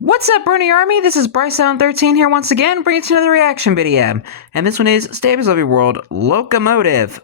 What's up, Bernie Army? This is BryceAllen13 here once again, bringing to another reaction video. And this one is Stampy's Lovely World Locomotive.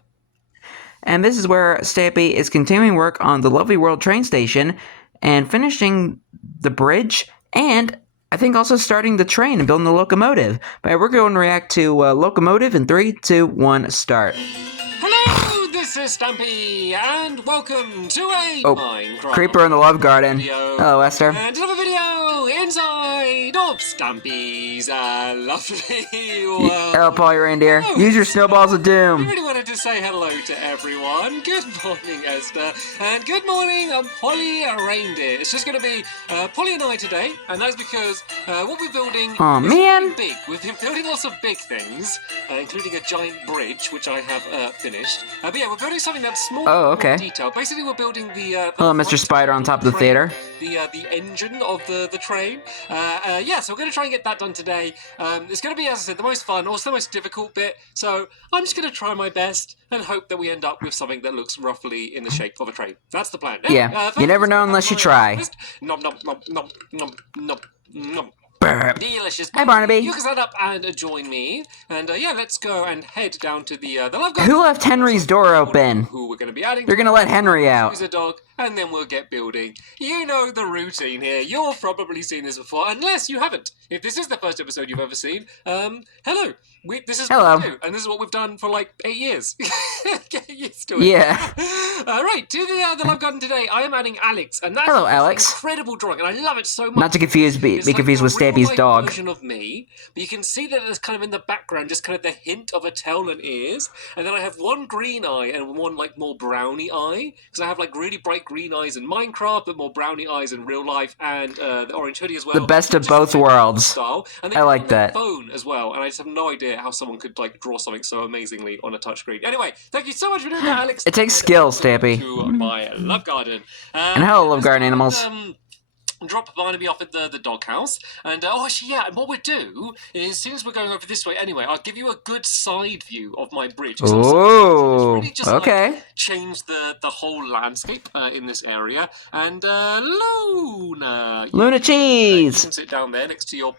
And this is where Stampy is continuing work on the Lovely World train station and finishing the bridge and I think also starting the train and building the locomotive. But we're going to react to Locomotive in 3, 2, 1, start. Hello, this is Stampy, and welcome to a Minecraft Creeper in the Love Garden. video. Hello, Esther. And another video inside of Stampy's lovely world. Hello, Polly Reindeer. Use your snowballs of I doom. really wanted to say hello to everyone. Good morning, Esther, and good morning, Polly Reindeer. It's just going to be Polly and I today, and that's because what we're building is really big. We've been building lots of big things, including a giant bridge, which I have finished. But yeah, we're building something that's small, more detailed. Basically, we're building the hello, Mr. Spider on top of the theater. The engine of the train. Yeah, so we're going to try and get that done today. It's going to be, as I said, the most fun, also the most difficult bit. So I'm just going to try my best and hope that we end up with something that looks roughly in the shape of a train. That's the plan. Yeah, you never know unless you try. Nom nom nom nom nom nom nom. Delicious. Hi, Barnaby. You can stand up and join me. And yeah, let's go and head down to the Love Garden. Who left Henry's door open? Who we're going to be adding. They're going to let Henry out. Use a dog, and then we'll get building. You know the routine here. You've probably seen this before, unless you haven't. If this is the first episode you've ever seen, hello. This is what we do, and this is what we've done for like 8 years. Get used to it. Yeah. Right, to the Love Garden today, I am adding Alex, and that's Hello, an Alex. incredible drawing, and I love it so much. Not to be confused with Stampy's dog. Version of me, but you can see that there's kind of in the background just kind of the hint of a tail and ears, and then I have one green eye and one like more browny eye, because I have like really bright green eyes in Minecraft, but more browny eyes in real life, and the orange hoodie as well. The best of both worlds. Style. And I like that. Phone as well, and I just have no idea how someone could like draw something so amazingly on a touchscreen. Anyway, thank you so much for doing that, Alex. It takes skill, Stampy. To my Love Garden. And hello, Love Garden animals. Drop Barnaby off at the doghouse, and oh, actually, yeah. And what we'll do is, as soon as we're going over this way, anyway, I'll give you a good side view of my bridge. Oh, really just, okay. Like, change the whole landscape in this area. And Luna, Cheese. you can sit down there next to your.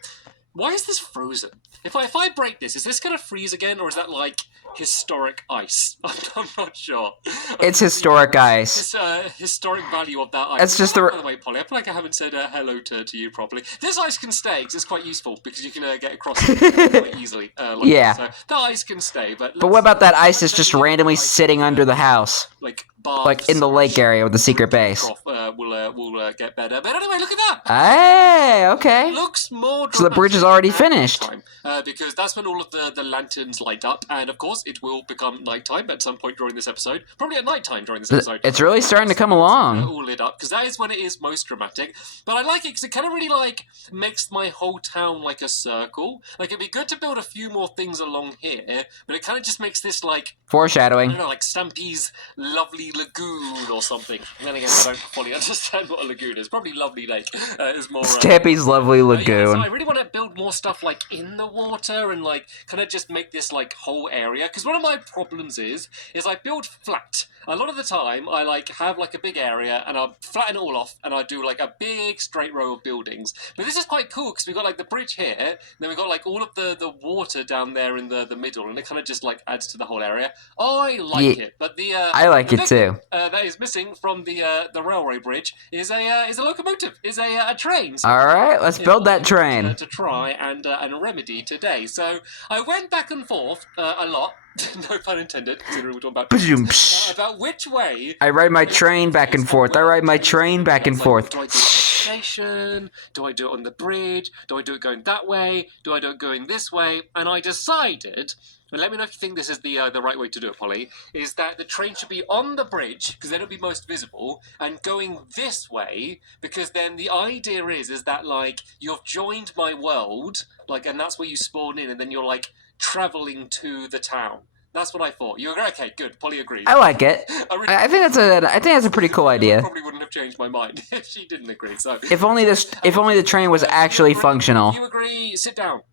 Why is this frozen? If I break this, is this going to freeze again, or is that like historic ice? I'm not sure. It's historic ice. This historic value of that ice. It's just by the way, Polly, I feel like I haven't said hello to you properly. This ice can stay because it's quite useful because you can get across it quite easily. Yeah. So the ice can stay, but what about that ice that's just randomly sitting under the house? Like in the lake area with the secret base. We'll get better. But anyway, look at that. Hey, okay. Looks more so the bridge is already finished. Time, because that's when all of the lanterns light up, and of course it will become nighttime at some point during this episode. Probably at nighttime during this episode. It's really starting to come along. All lit up because that is when it is most dramatic. But I like it because it kind of really like makes my whole town like a circle. Like it'd be good to build a few more things along here, but it kind of just makes this like foreshadowing. I don't know, like Stampy's lovely lagoon or something. And then again, I don't fully understand what a lagoon is. Probably lovely lake is more. Stampy's lovely lagoon. Yeah, so I really want to build more stuff like in the water and like kind of just make this like whole area. Because one of my problems is I build flat. A lot of the time, I like have like a big area and I'll flatten it all off and I do like a big straight row of buildings. But this is quite cool because we've got like the bridge here, and then we've got like all of the water down there in the middle, and it kind of just like adds to the whole area. I like it, but I like it too. That is missing from the railway bridge is a locomotive, is a train. So all right, let's build that train to try and remedy today. So I went back and forth a lot. No pun intended, considering we're talking about which way. I ride my train back and forth. I ride my train back and forth. Do I do it on the station? Do I do it on the bridge? Do I do it going that way? Do I do it going this way? And I decided, and let me know if you think this is the right way to do it, Polly, is that the train should be on the bridge, because then it'll be most visible, and going this way, because then the idea is that, like, you've joined my world, like, and that's where you spawn in, and then you're, like, traveling to the town. That's what I thought. You agree? Okay, good. Polly agrees. I like it. I think that's a pretty cool idea. I probably wouldn't have changed my mind if she didn't agree. So if only the train was actually functional. You agree? Sit down.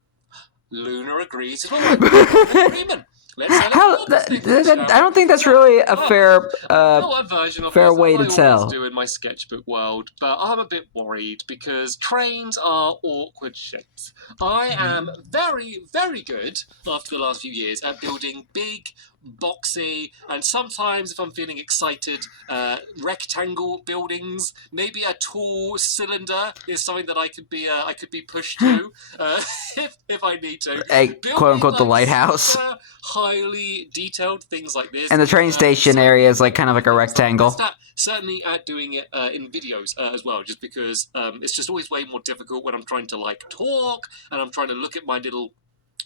Luna agrees as well. Agreement. How? I don't think that's really a fair Not a version of fair this, way as to I always tell. do in my sketchbook world, but I'm a bit worried because trains are awkward shapes. I am very, very good after the last few years at building big, boxy, and sometimes if I'm feeling excited, rectangle buildings. Maybe a tall cylinder is something that I could be pushed to if I need to. A Building, quote unquote the like, lighthouse. super highly detailed things like this. And the train station area is like kind of like a rectangle. Certainly at doing it in videos as well, just because it's just always way more difficult when I'm trying to like talk and I'm trying to look at my little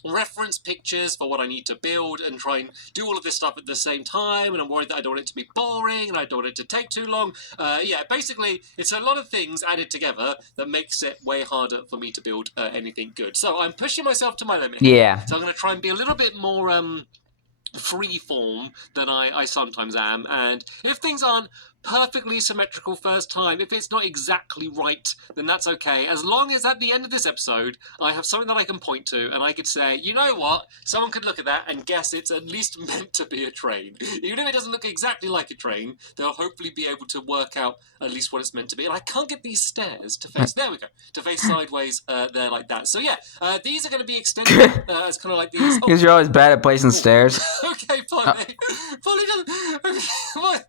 reference pictures for what I need to build and try and do all of this stuff at the same time, and I'm worried that I don't want it to be boring and I don't want it to take too long. Yeah, basically it's a lot of things added together that makes it way harder for me to build anything good. So I'm pushing myself to my limit. Yeah. So I'm going to try and be a little bit more free form than I sometimes am, and if things aren't perfectly symmetrical first time, if it's not exactly right, then that's okay, as long as at the end of this episode I have something that I can point to and I could say, you know what, someone could look at that and guess it's at least meant to be a train. Even if it doesn't look exactly like a train, they'll hopefully be able to work out at least what it's meant to be. And I can't get these stairs to face, there we go, to face sideways there like that. So yeah, these are going to be extended as kind of like these. Because you're always bad at placing stairs. Okay, Polly. Polly doesn't.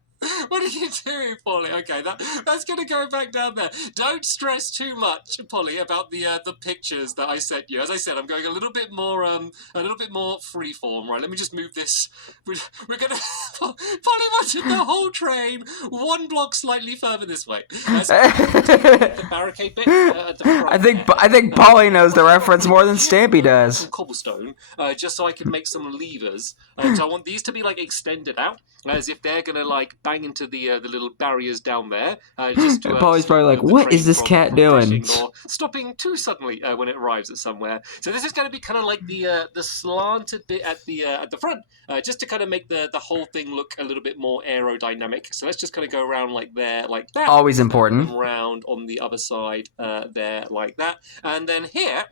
What are you doing, Polly? Okay, that's going to go back down there. Don't stress too much, Polly, about the pictures that I sent you. As I said, I'm going a little bit more freeform. Right, let me just move this. We're going to. Polly wanted the whole train one block slightly further this way. So the barricade bit at the front. I think Polly knows the reference more than Stampy does. Some cobblestone, just so I can make some levers. So I want these to be like extended out, as if they're gonna like bang into the little barriers down there. Just to, Polly's probably like, "What is this cat doing?" Or stopping too suddenly when it arrives at somewhere. So this is going to be kind of like the slanted bit at the front, just to kind of make the whole thing look a little bit more aerodynamic. So let's just kind of go around like there, like that. Always important. And round on the other side there, like that, and then here.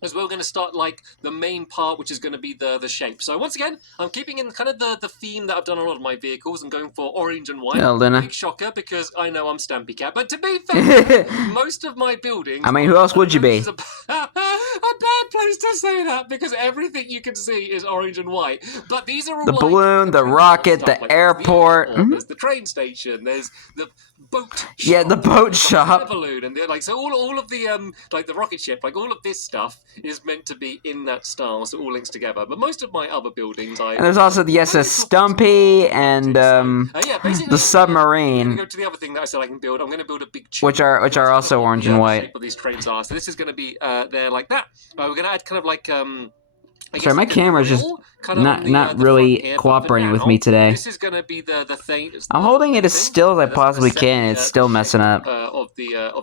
As we're going to start like the main part, which is going to be the shape. So once again, I'm keeping in kind of the theme that I've done on a lot of my vehicles. I'm going for orange and white. Big shocker, because I know I'm Stampy Cat. But to be fair, most of my buildings... I mean, who else would you be? A bad place to say that, because everything you can see is orange and white. But these are all the like, balloon, the rocket, the like airport. There's the train station. There's the boat shop. Yeah, the boat shop. The balloon, and like so all of the like the rocket ship, like all of this stuff is meant to be in that style, so it all links together. But most of my other buildings, and there's also the SS Stumpy and the submarine. I'm going to go to the other thing that I said I can build. I'm going to build a big tube, which are also orange and white. Shape of these trains are. So this is going to be there like that. We're going to add kind of like sorry, my camera's just not really cooperating with me today. This is going to be the thing. I'm holding it as still as I possibly can. It's still messing up. Of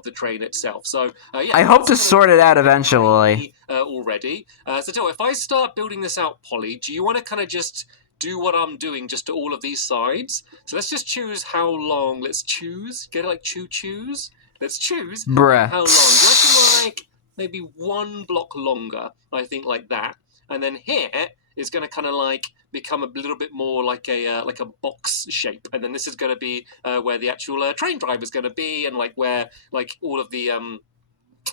the train itself. So yeah, I hope to sort it out eventually. Already. So if I start building this out, Polly, do you want to kind of just do what I'm doing just to all of these sides? So let's just choose how long. Let's choose. Get it like choose. Let's choose. Bruh. How long? Do you reckon like maybe 1 block longer? I think like that. And then here is going to kind of like become a little bit more like a box shape, and then this is going to be where the actual train driver is going to be, and like where like all of the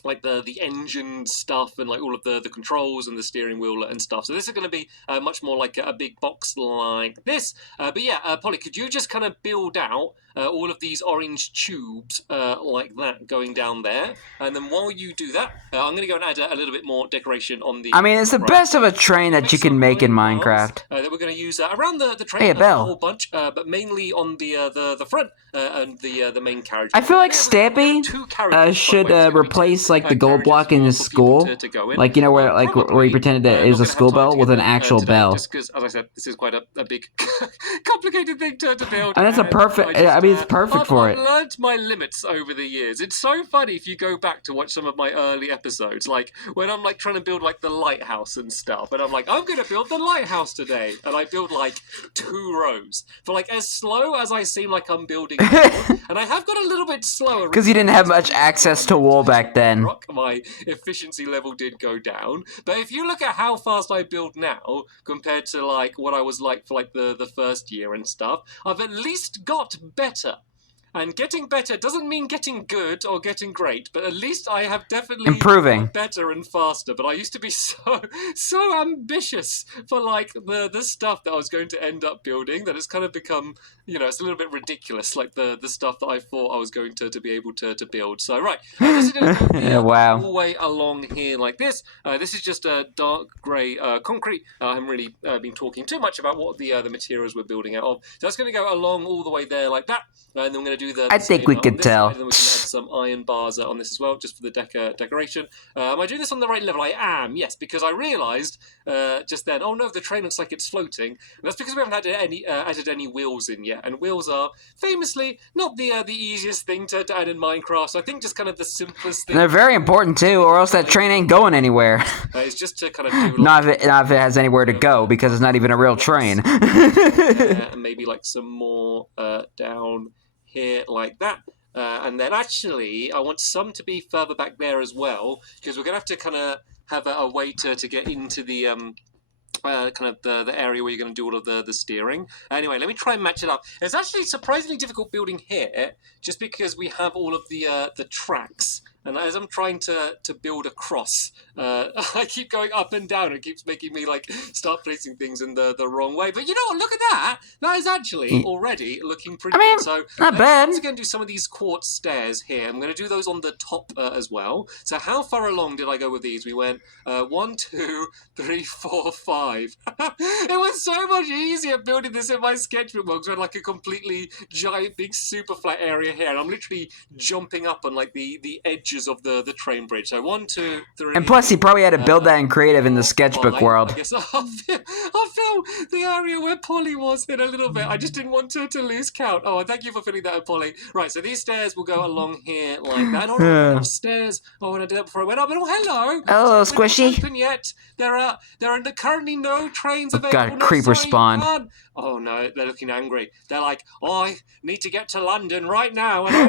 like the engine stuff and like all of the controls and the steering wheel and stuff. So this is going to be much more like a big box like this. But yeah, Polly, could you just kind of build out all of these orange tubes like that going down there? And then while you do that, I'm going to go and add a little bit more decoration on the... I mean, it's the best of a train that you can make in Minecraft. That we're going to use around the train. Hey, a bell. A whole bunch, but mainly on the front and the main carriage. I feel like Stampy should replace like the gold block in his school, like you know where he pretended that it was a school bell with an actual bell. Just because, as I said, this is quite a big, complicated thing to build. And that's a perfect. I mean, it's perfect for it. I've learned my limits over the years. It's so funny if you go back to watch some of my early episodes, like when I'm like trying to build like the lighthouse and stuff, and I'm like, I'm gonna build the lighthouse today, and I build like 2 rows for like as slow as I seem like I'm building, and I have got a little bit slower because you didn't have much access to wool back then. rock, my efficiency level did go down. But if you look at how fast I build now compared to like what I was like for like the first year and stuff, I've at least got better. And getting better doesn't mean getting good or getting great, but at least I have definitely improving better and faster. But I used to be so ambitious for like the stuff that I was going to end up building that it's kind of become, you know, it's a little bit ridiculous, like the stuff that I thought I was going to be able to build. So right, this is going to go wow. all the way along here like this. This is just a dark grey concrete. I haven't really been talking too much about what the materials we're building out of. So that's going to go along all the way there like that. And then we're going to do the I think we could tell. And then we can add some iron bars on this as well, just for the decoration. Am I doing this on the right level? I am, yes, because I realised just then, oh no, the train looks like it's floating. And that's because we haven't added any wheels in yet. And wheels are famously not the easiest thing to add in Minecraft. So I think just kind of the simplest thing. They're very important too, or else that train ain't going anywhere. It's just to kind of do not if it has anywhere to go, because it's not even a real train. And maybe like some more down here like that. And then actually, I want some to be further back there as well, because we're going to have to kind of have a way to get into the kind of the area where you're going to do all of the steering. Anyway, let me try and match it up. It's actually surprisingly difficult building here, just because we have all of the tracks. And as I'm trying to build across, I keep going up and down. It keeps making me like start placing things in the wrong way. But you know what? Look at that. That is actually already looking pretty good. So not bad. Once again, do some of these quartz stairs here. I'm going to do those on the top as well. So how far along did I go with these? We went 1, 2, 3, 4, 5. It was so much easier building this in my sketchbook because we had like a completely giant, big, super flat area here. And I'm literally jumping up on like the edge of the train bridge. So 1, 2, 3. And plus, he probably had to build that in creative in the sketchbook world. I guess I'll fill the area where Polly was in a little bit. I just didn't want her to lose count. Oh, thank you for filling that up, Polly. Right, so these stairs will go along here like that. Oh, no, upstairs. Oh, and I did that before I went up. Oh, hello. Hello, so Squishy. Open yet. There are currently no trains available. Got a creeper spawn. Oh no, they're looking angry. They're like, oh, I need to get to London right now. And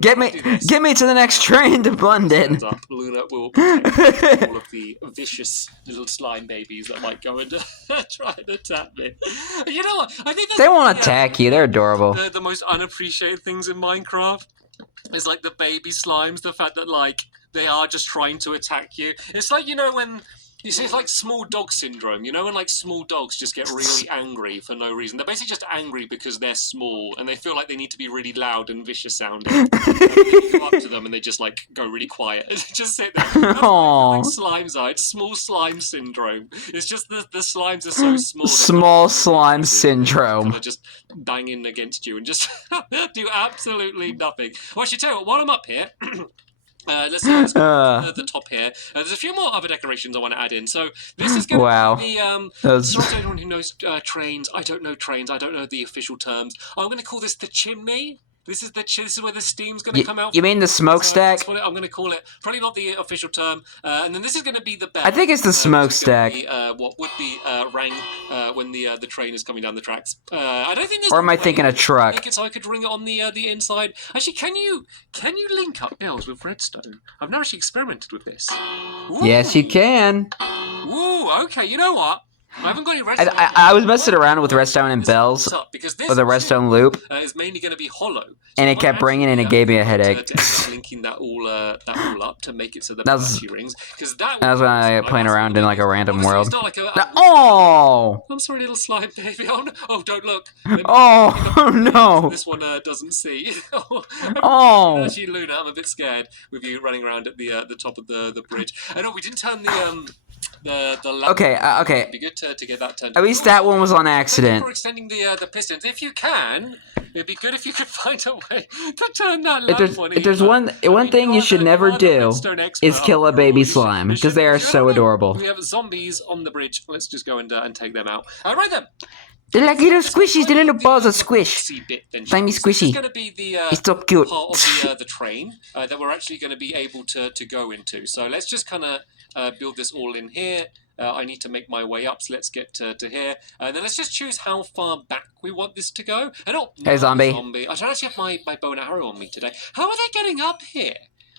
get me to the next train to London. Luna will protect all of the vicious little slime babies that might go and try and attack me. You know what? I think they won't attack you. They're adorable. The most unappreciated things in Minecraft is like the baby slimes. The fact that like they are just trying to attack you. It's like, you know, when you see, it's like small dog syndrome, you know, when like small dogs just get really angry for no reason. They're basically just angry because they're small and they feel like they need to be really loud and vicious sounding. And then you go up to them and they just like go really quiet and just sit there. That's like slimes are. It's small slime syndrome. It's just the slimes are so small. Small slime syndrome. They're just banging against you and just do absolutely nothing. Well, I should tell you what, while I'm up here. Let's go to the top here. There's a few more other decorations I want to add in. So this is going to be the anyone who knows trains. I don't know trains. I don't know the official terms. I'm going to call this the chimney. This is where the steam's going to come out. You mean the smokestack? So I'm going to call it. Probably not the official term. And then this is going to be the bell. I think it's the smokestack. What would be rang when the train is coming down the tracks. I don't think there's. Or am I thinking a truck? Make it so I could ring it on the inside. Actually, can you link up bells with redstone? I've never actually experimented with this. Ooh. Yes, you can. Ooh, okay. You know what? I haven't got any redstone. I was messing around with redstone and bells, or the redstone loop, is mainly going to be hollow, so and it kept ringing, and it gave me a headache. Linking that all up to make it so that it actually rings. That was when I playing around in like a random world. Like Oh! I'm sorry, little slime baby. Oh no! Oh, don't look. Oh no! This one doesn't see. Oh! Actually, Luna, I'm a bit scared with you running around at the top of the bridge. I know we didn't turn the lamp. Okay. It'd be good to get that turned. At least that one was on accident. For extending the pistons, if you can, it'd be good if you could find a way to turn that lamp on. If there's one thing you should never do is kill a baby slime, because they are so adorable. We have zombies on the bridge. Let's just go and take them out. All right then. They're like little squishies. They're little balls of squish. Tiny squishy. It's going to be He's so cute. Part of the train that we're actually going to be able to go into. So let's just kind of build this all in here. I need to make my way up, so let's get to here. And then let's just choose how far back we want this to go. Hey, zombie. I don't actually have my bow and arrow on me today. How are they getting up here?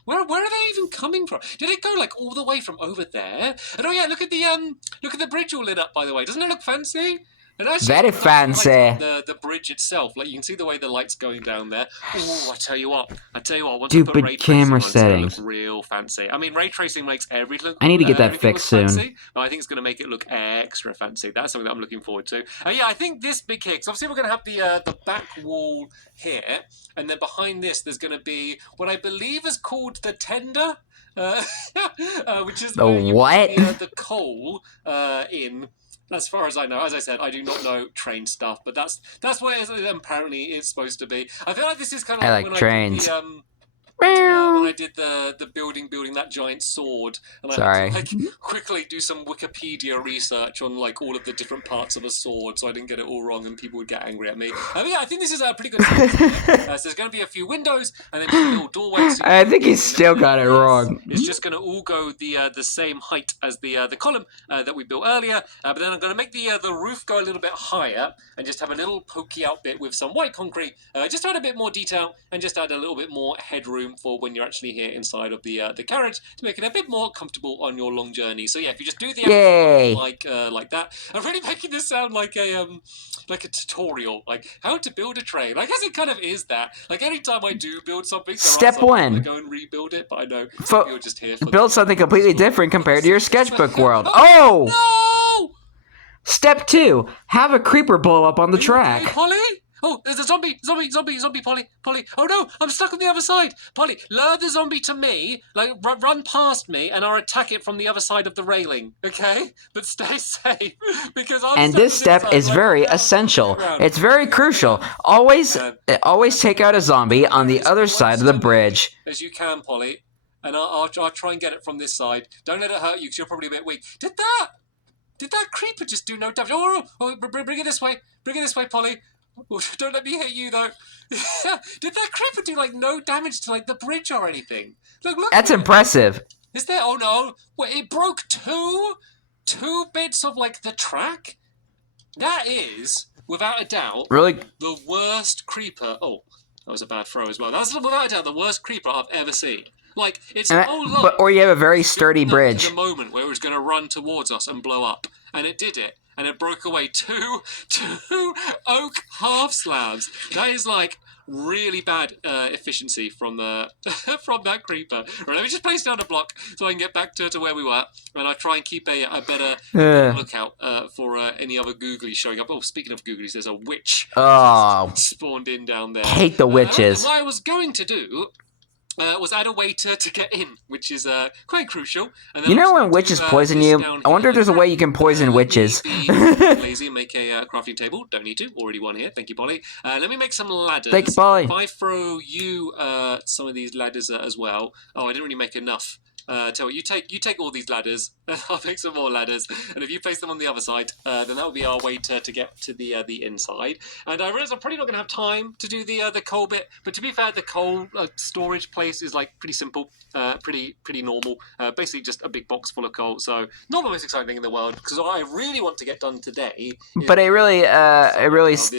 Where are they even coming from? Did it go like all the way from over there? And oh yeah, look at the bridge all lit up, by the way. Doesn't it look fancy? And actually, Very it's actually fancy. lighting up the bridge itself. Like you can see the way the light's going down there. Oh, I tell you what. Once I put Stupid ray camera tracing on, it's settings. gonna look real fancy. I mean, ray tracing makes everything. I need to get that everything fixed look soon. fancy, but I think it's gonna make it look extra fancy. That's something that I'm looking forward to. Yeah, I think this big here. Because obviously we're gonna have the back wall here, and then behind this there's gonna be what I believe is called the tender. Which is The where you what? put the coal in. As far as I know, as I said, I do not know train stuff, but that's what apparently it's supposed to be. I feel like this is kind of I like like when trains. when I did the building that giant sword, and I Sorry. had to like quickly do some Wikipedia research on like all of the different parts of a sword, so I didn't get it all wrong, and people would get angry at me. Yeah, I think this is a pretty good size. So there's going to be a few windows, and then just a little doorway. So I think he still got it wrong. It's just going to all go the same height as the column that we built earlier, but then I'm going to make the roof go a little bit higher, and just have a little pokey out bit with some white concrete, just to add a bit more detail, and just add a little bit more headroom for when you're actually here inside of the carriage, to make it a bit more comfortable on your long journey. So yeah, if you just do the Yay! like that, I'm really making this sound like a tutorial, like how to build a train. I guess it kind of is that. Like anytime I do build something, Step one. I go and rebuild it, but I know you're just here for build something completely different compared to your sketchbook world. Oh! No! Step 2. Have a creeper blow up on the track. Okay, Polly? Oh, there's a zombie, Polly. Oh no, I'm stuck on the other side. Polly, lure the zombie to me, like run past me, and I'll attack it from the other side of the railing, okay? But stay safe, because I'm And this step is very essential. It's very crucial. Always take out a zombie on the other side of the bridge. As you can, Polly, and I'll try and get it from this side. Don't let it hurt you, because you're probably a bit weak. Did that creeper just do no damage? Oh, bring it this way. Bring it this way, Polly. Oh, don't let me hit you, though. Did that creeper do, like, no damage to, like, the bridge or anything? Look. That's impressive. Is there? Oh, no. Wait, it broke two bits of, like, the track? That is, without a doubt, really the worst creeper. Oh, that was a bad throw as well. That's, without a doubt, the worst creeper I've ever seen. Like, it's or you have a very sturdy bridge. To the moment where it was going to run towards us and blow up. And it did it. And it broke away two oak half slabs. That is like really bad efficiency from the from that creeper. Right, let me just place down a block so I can get back to where we were, and I try and keep a better lookout for any other googlies showing up. Oh, speaking of googlies, there's a witch spawned in down there. Hate the witches. What I was going to do was add a way to get in, which is quite crucial. And then you know when witches poison you? I wonder if there's a way you can poison witches. Lazy, make a crafting table. Don't need to. Already one here. Thank you, Polly. Let me make some ladders. Thank you, Polly. If I throw you some of these ladders as well. Oh, I didn't really make enough. Tell what, you take all these ladders, and I'll make some more ladders, and if you place them on the other side, then that will be our way to get to the inside. And I realize I'm probably not going to have time to do the coal bit, but to be fair, the coal storage place is like pretty simple, pretty normal. Basically just a big box full of coal, so not the most exciting thing in the world, because what I really want to get done today. But it really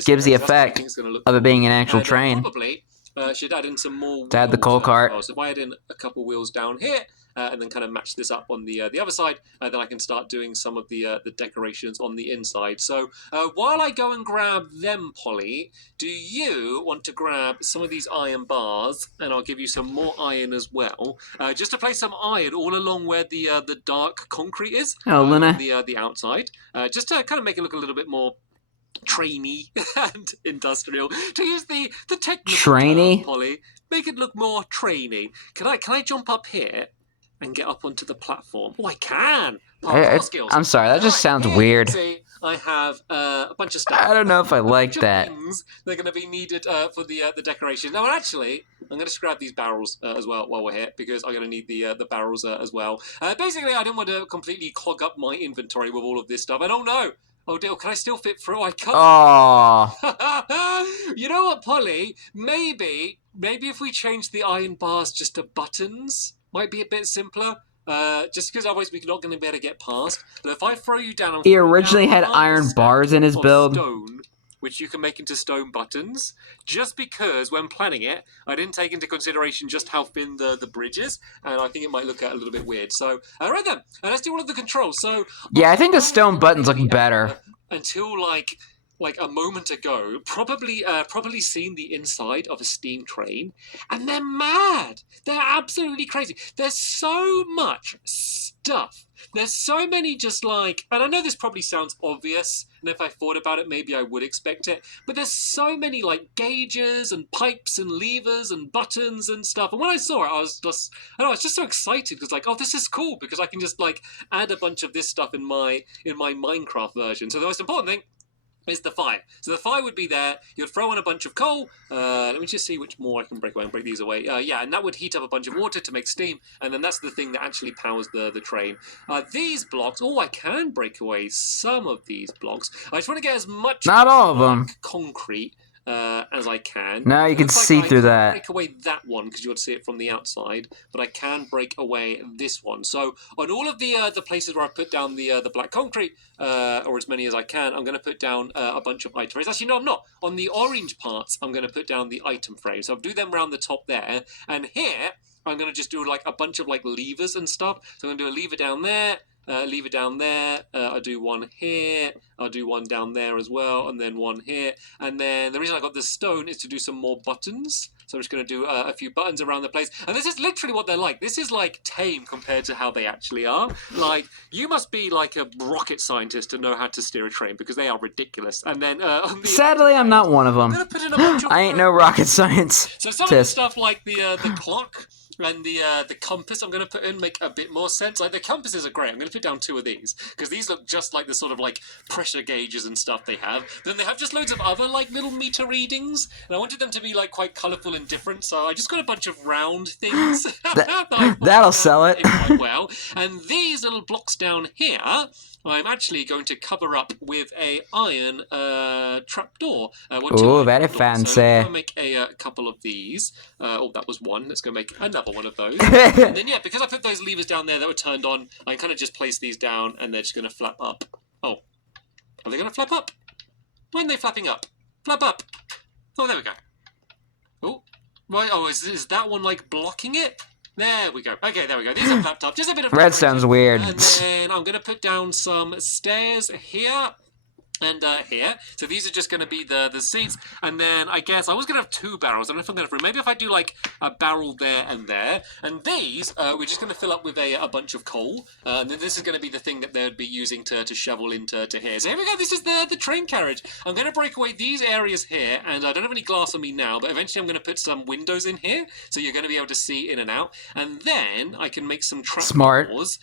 gives the effect of it being an actual train. Probably should add in some more. To add the coal cart. So if I add in a couple wheels down here. And then kind of match this up on the other side, then I can start doing some of the decorations on the inside. So while I go and grab them, Polly, do you want to grab some of these iron bars? And I'll give you some more iron as well, just to place some iron all along where the dark concrete is. Oh, Luna. On the outside, just to kind of make it look a little bit more trainy and industrial. To use the technical term, Polly, make it look more trainy. Can I jump up here and get up onto the platform? Oh, I can! Skills. I'm sorry, that just sounds weird. See, I have a bunch of stuff. I don't know if I like that. Things they're going to be needed for the decoration. Now, actually, I'm going to grab these barrels as well while we're here, because I'm going to need the barrels as well. Basically, I didn't want to completely clog up my inventory with all of this stuff. And oh no! Oh dear, can I still fit through? I can't. Oh. You know what, Polly? Maybe if we change the iron bars just to buttons, might be a bit simpler. Just because otherwise we're not going to be able to get past. But if I throw you down... He originally had iron bars in his build. Stone, which you can make into stone buttons, just because when planning it, I didn't take into consideration just how thin the bridge is, and I think it might look a little bit weird. So, right then, let's do all of the controls. So, Yeah, I think the stone buttons look better. Until like a moment ago, probably seen the inside of a steam train, and they're mad. They're absolutely crazy. There's so much stuff. There's so many just like, and I know this probably sounds obvious, and if I thought about it, maybe I would expect it, but there's so many like gauges and pipes and levers and buttons and stuff. And when I saw it, I was just so excited because like, oh, this is cool because I can just like add a bunch of this stuff in my Minecraft version. So the most important thing is the fire. So the fire would be there. You'd throw in a bunch of coal. Let me just see which more I can break away and break these away. Yeah, and that would heat up a bunch of water to make steam, and then that's the thing that actually powers the train. These blocks, I can break away some of these blocks. I just want to get as much not all of them concrete as I can. Now you can see through that. I can't break away that one because you'll see it from the outside, but I can break away this one. So on all of the places where I put down the black concrete, or as many as I can, I'm going to put down a bunch of item frames. Actually, no, I'm not. On the orange parts, I'm going to put down the item frames. So I'll do them around the top there, and here I'm going to just do like a bunch of like levers and stuff. So I'm going to do a lever down there. Lever down there, I'll do one here, I'll do one down there as well, and then one here. And then the reason I got this stone is to do some more buttons. So I'm just going to do a few buttons around the place. And this is literally what they're like. This is like tame compared to how they actually are. Like, you must be like a rocket scientist to know how to steer a train because they are ridiculous. And then on the sadly, I'm not one of them. I ain't no rocket science. So some of the stuff like the clock and the compass I'm going to put in make a bit more sense. Like the compasses are great. I'm going to put down 2 of these because these look just like the sort of like pressure gauges and stuff they have. Then they have just loads of other like little meter readings, and I wanted them to be like quite colourful and different. So I just got a bunch of round things. That'll sell it. Quite well. And these little blocks down here, I'm actually going to cover up with a iron trapdoor. Oh, very fancy. So I'm going to make a couple of these. That was one. Let's go make another one of those. And then, yeah, because I put those levers down there that were turned on, I kind of just place these down and they're just going to flap up. Oh, are they going to flap up? When are they flapping up? Flap up. Oh, there we go. Oh, right. Oh, is that one like blocking it? There we go. Okay, there we go. These are flapped up. Just a bit of redstone's weird. And then I'm going to put down some stairs here and here. So these are just going to be the seats. And then I guess I was going to have 2 barrels. I don't know if I'm going to... Maybe if I do like a barrel there and there. And these, we're just going to fill up with a bunch of coal. And then this is going to be the thing that they would be using to shovel into here. So here we go. This is the train carriage. I'm going to break away these areas here. And I don't have any glass on me now, but eventually I'm going to put some windows in here. So you're going to be able to see in and out. And then I can make some trap doors,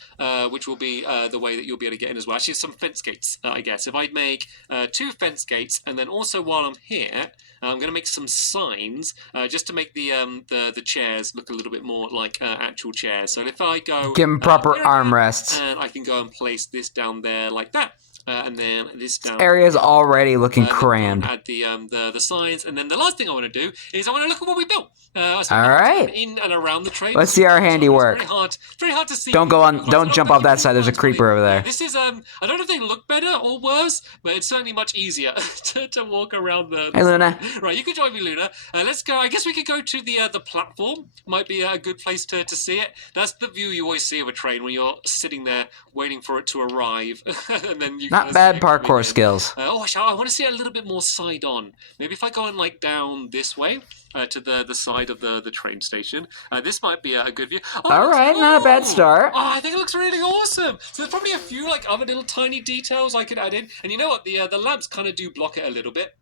which will be the way that you'll be able to get in as well. Actually, some fence gates, I guess. If I'd make 2 fence gates, and then also while I'm here, I'm going to make some signs just to make the chairs look a little bit more like actual chairs. So if I go, give them proper armrests, and I can go and place this down there like that. And then this down. This area's already looking crammed. Add the signs, and then the last thing I want to do is I want to look at what we built. So all right. In and around the train. Let's see our handiwork. It's very hard to see. Don't jump off that side. There's a creeper over there. This is I don't know if they look better or worse, but it's certainly much easier to walk around the. Hey, Luna. Right, you can join me, Luna. Let's go. I guess we could go to the platform. Might be a good place to see it. That's the view you always see of a train when you're sitting there waiting for it to arrive, and then you. Not bad parkour skills. I want to see it a little bit more side on. Maybe if I go on like down this way to the side of the train station. This might be a good view. All right, not a bad start. I think it looks really awesome. So there's probably a few like other little tiny details I could add in. And you know what? The lamps kind of do block it a little bit.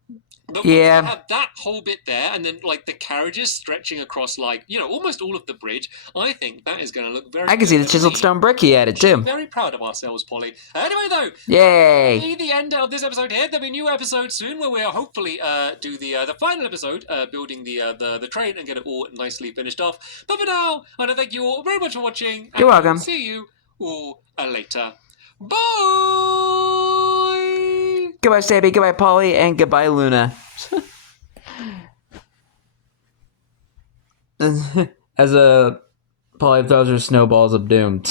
But yeah, once you have that whole bit there, and then like the carriages stretching across, like almost all of the bridge. I think that is going to look very. I can see the chiseled stone brick he added too. We're very proud of ourselves, Polly. Anyway, though, yay! The end of this episode here. There'll be a new episode soon where we'll hopefully do the final episode, building the train and get it all nicely finished off. But for now, I want to thank you all very much for watching. You're welcome. See you all later. Bye! Goodbye, Stampy, goodbye, Polly, and goodbye, Luna. As Polly throws her snowballs of doom.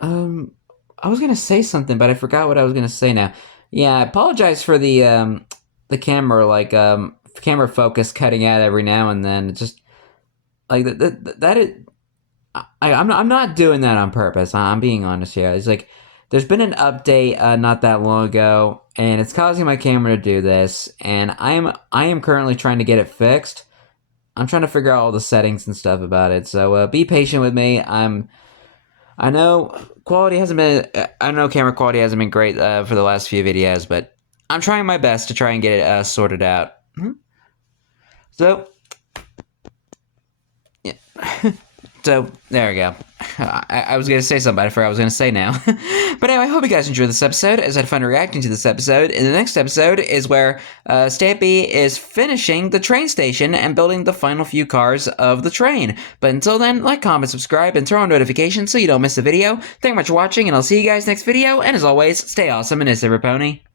I was gonna say something, but I forgot what I was gonna say now. Yeah, I apologize for the camera camera focus cutting out every now and then. It's just like that is I'm not doing that on purpose. I'm being honest here. It's like there's been an update not that long ago, and it's causing my camera to do this. And I am currently trying to get it fixed. I'm trying to figure out all the settings and stuff about it. So be patient with me. I know quality hasn't been. I know camera quality hasn't been great for the last few videos, but I'm trying my best to try and get it sorted out. So yeah. So, there we go. I was going to say something, but I forgot what I was going to say now. But anyway, I hope you guys enjoyed this episode, as I had fun reacting to this episode. And the next episode is where Stampy is finishing the train station and building the final few cars of the train. But until then, like, comment, subscribe, and turn on notifications so you don't miss a video. Thank you much for watching, and I'll see you guys next video. And as always, stay awesome and it's every pony.